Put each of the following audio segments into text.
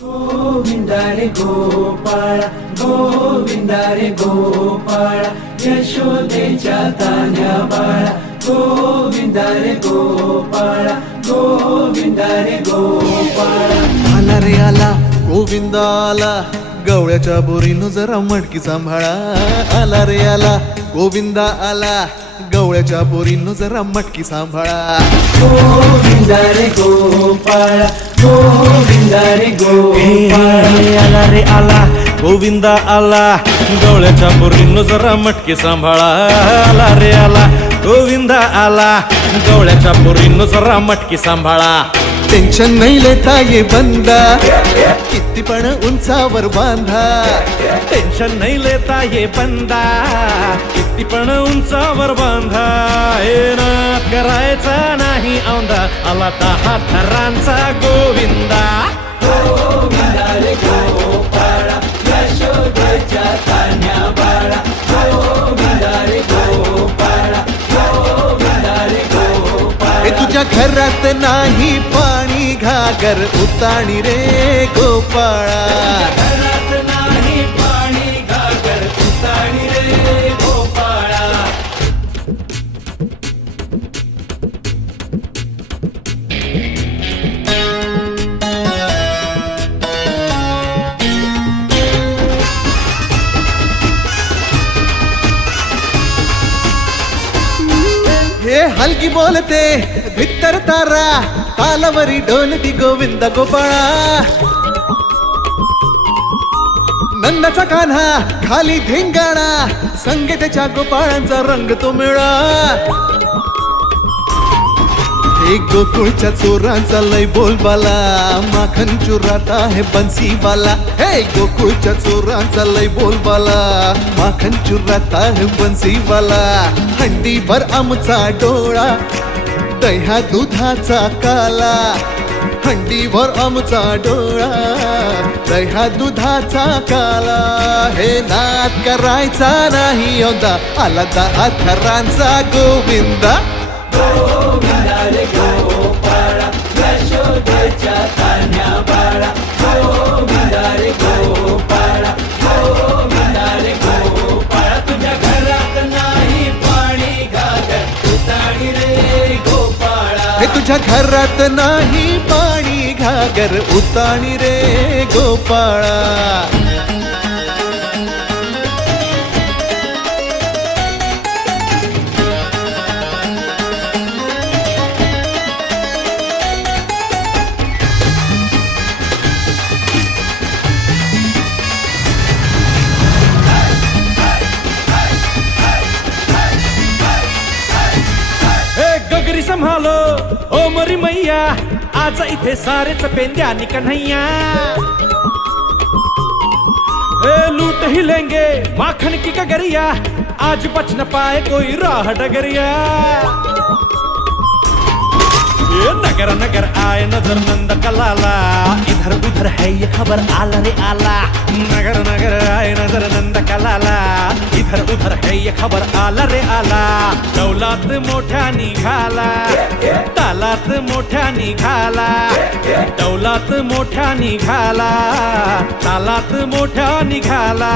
गोविंदा रे गोपाळ गोविंदा रे गोपाळ यशोदेच्या तान्या बाळा गोविंदा रे गोपाळ गोविंदा रे गोपाळ आला रे आला गोविंदा आला गवळ्याच्या बोरीनं जरा मटकी सांभाळा आला रे आला गोविंदा आला गवळ्याच्या बोरीनं जरा मटकी सांभाळा गोविंदा रे गोपाळ गोविंदा रे गोपाळ आला रे आला गोविंदा आला गवळ्याच्या बोरीनं जरा मटकी सांभाळा आला रे आला गोविंदा आला गवळ्याच्या बोरीनं जरा मटकी सांभाळा टेन्शन नाही लेता ये बंदा किती पण उंचावर बांधा टेन्शन नाही लेता ये बंदा किती पण उंचावर बांधा हे नाद करायचा नाही औंधा आला 10 थरांचा गोविंदा गोविंदा रे गोपाळ यशोदेच्या तान्या बाळा गोविंदा रे गोपाळ गोविंदा रे गोपाळ हे तुझ्या घरात नाही पाणी घागर उताणी रे गोपाळा घरात नाही पाणी घागर उताणी रे गोपाळा हे हलकी बोलते भित्तर तारा तालावरी डोलती गोविंद गोपाळा नंदाचा कान्हा खाली धिंगाणा संगे त्याच्या गोपाळांचा रंग तो मिळा एक गोकुळच्या चोरांचा लय बोलबाला माखन चुरात आहे बन्सीवाला हे गोकुळच्या चोरांचा लय बोलबाला माखन चुरात आहे बन्सीवाला हंडीभर आमचा डोळा दह्या दुधाचा काला हंडीभर आमचा डोळा दह्या दुधाचा काला हे नाद करायचा नाही औंधा आला 10 थरांचा गोविंदा गोविंदा रे गोपाळ यशोदेच्या तान्या बाळा गोविंदा रे गोपाळ गोविंदा रे गोपाळ तुझ्या घरात नाही पाणी घागर उताणी रे गोपाळा हे तुझ्या घरात नाही पाणी घागर उताणी रे गोपाळा गगरी संभालो ओ मरी मैया आज इथे सारेच पेंद्यानी कन्हैया लूट ही लेंगे माखन की गगरिया आज बच न पाए कोई राह डगरिया ये नगर नगर आए नजर नंद कलाला इधर उधर है ये खबर आला रे आला नगर नगर आए नजर नंद कलाला इधर उधर है ये खबर आला रे आला दौलात मोठ्या निघाला तालात मोठ्या निघाला दौलात मोठ्या निघाला तालात मोठ्या निघाला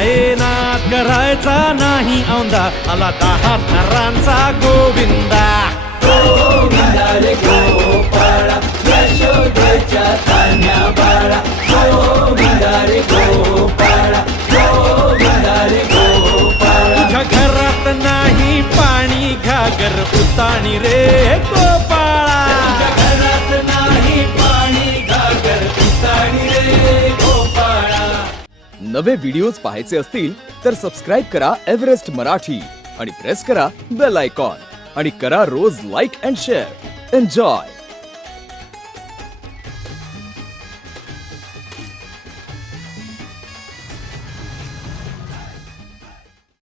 हे नाद करायचा नाही औंधा आला 10 थरांचा गोविंदा गोविंदा रे गोपाळ यशोदेच्या तान्या बाळा गोविंदा रे गोपाळ गोविंदा रे गोपाळ तुझ्या घरात नाही पाणी घागर उताणी रे गोपाळा तुझ्या घरात नाही पाणी घागर उताणी रे गोपाळा नवे व्हिडिओज पाहायचे असतील तर सबस्क्राईब करा एव्हरेस्ट मराठी आणि प्रेस करा बेल आयकॉन आणि करा रोज like and share enjoy.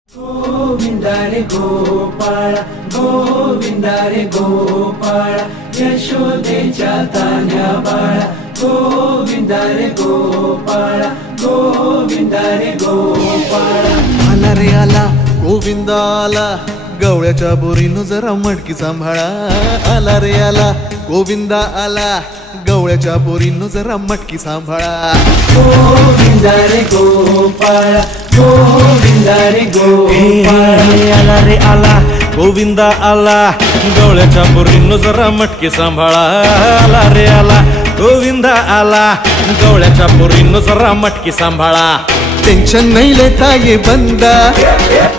Govinda रे गोपाळ गोविंदा रे गोपाळ यशोदेच्या तान्या बाळा गोविंदा रे गोपाळ गोविंदा रे गोपाळ आला रे आला गोविंदा आला गवळ्याच्या बोरीनं जरा मटकी सांभाळा आला रे आला गोविंदा आला गवळ्याच्या पोरींनो जरा मटकी सांभाळा. गोविंदा रे गोपाळा गोविंदा रे गोपाळा. आला रे आला गोविंदा आला गवळ्याच्या पोरींनो जरा मटकी सांभाळा. आला रे आला गोविंदा आला गवळ्याच्या पोरींनो जरा मटकी सांभाळा. टेन्शन नाही लेता ये बंदा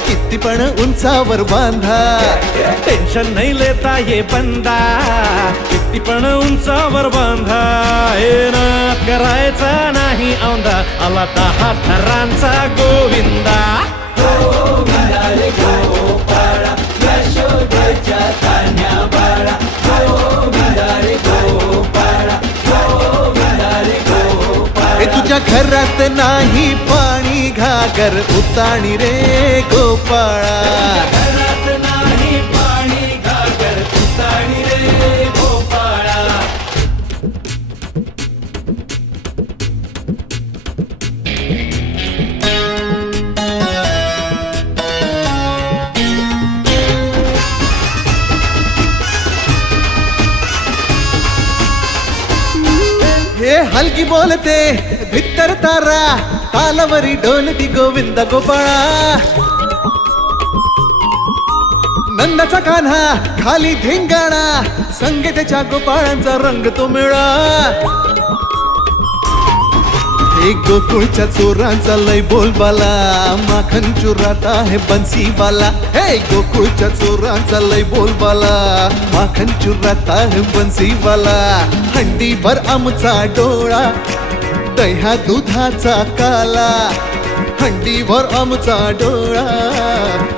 किती पण उंचावर बांधा. टेन्शन नाही लेता ये बंदा किती पण उंचावर बांधा. हे नाद करायचा नाही औंदा आला 10 थरांचा गोविंदा. गोविंदा रे गोपाळा यशोदेच्या तान्या बाळा. गोविंदा रे गोपाळा गोविंदा रे गोपाळा. हे तुझ्या घरात नाही पाणी घागर उताणी रे गोपाळा. घरात नाही पाणी घागर उताणी रे गोपाळा. हे हलकी बोलते भित्तर तारा तालावरी ढोलती गोविंद गोपाळा. नंदाचा कान्हा खाली धिंगाणा संगे त्याच्या गोपाळांचा रंग तो मिळा. हे गोकुळच्या चोरांचा लय बोलबाला माखन चुराता है बंसीवाला. हे गोकुळच्या चोरांचा लय बोलबाला माखन चुराता है बंसीवाला. हंडीभर आमचा डोळा दह्या दुधाचा काला. हंडीभर आमचा डोळा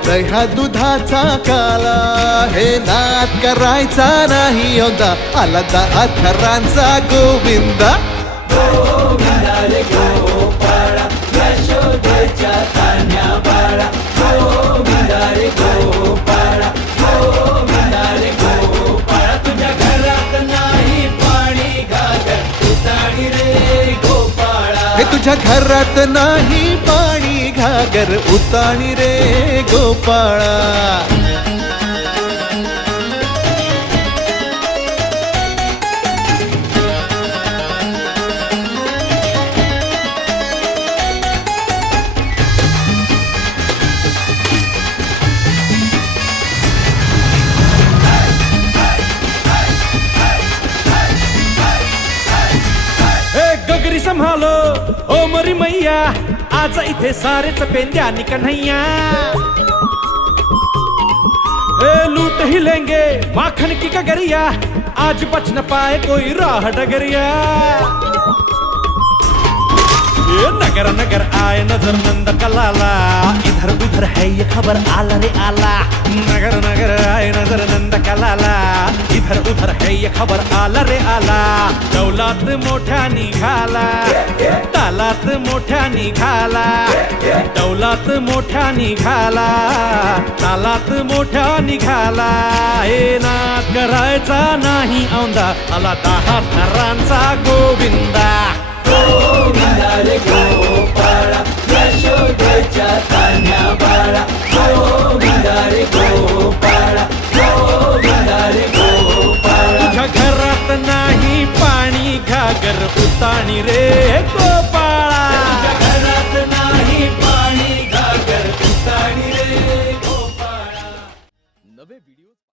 दह्या दुधाचा काला. हे नाद करायचा नाही औंदा आला 10 थरांचा गोविंदा. गोविंदा रे गोपाळा यशोदेच्या तान्या बाळा. गोविंदा रे गोपाळा गोविंदा रे गोपाळा. तुझ्या घरात नाही पाणी घागर उताणी रे गोपाळा. हे तुझ्या घरात नाही पाणी घागर उताणी रे गोपाळा. गगरी संभालो ओ मरी मैया आज इथे सारेच पेंद्यानी कन्हैया. लूट ही लेंगे माखन की गगरिया आज बच न पाए कोई राह डगरिया. ये नगर नगर आए नजर नंद कलाला इधर उधर है ये खबर आला रे आला. नगर नगर आए नजर नंद कलाला इधर उधर है ये खबर आला रे आला. दौलात मोठ्या निघाला तालात मोठ्या निघाला. दौलात मोठ्या निघाला तालात मोठ्या निघाला. हे नाद करायचा नाही औंदा आला 10 थरांचा गोविंदा. गोविंदा रे गोपाळा यशोदेच्या तान्या बाळा. गोविंदा रे गोपाळा गोविंदा रे गोपाळा. तुझ्या घरात नाही पाणी घागर उताणी रे गो.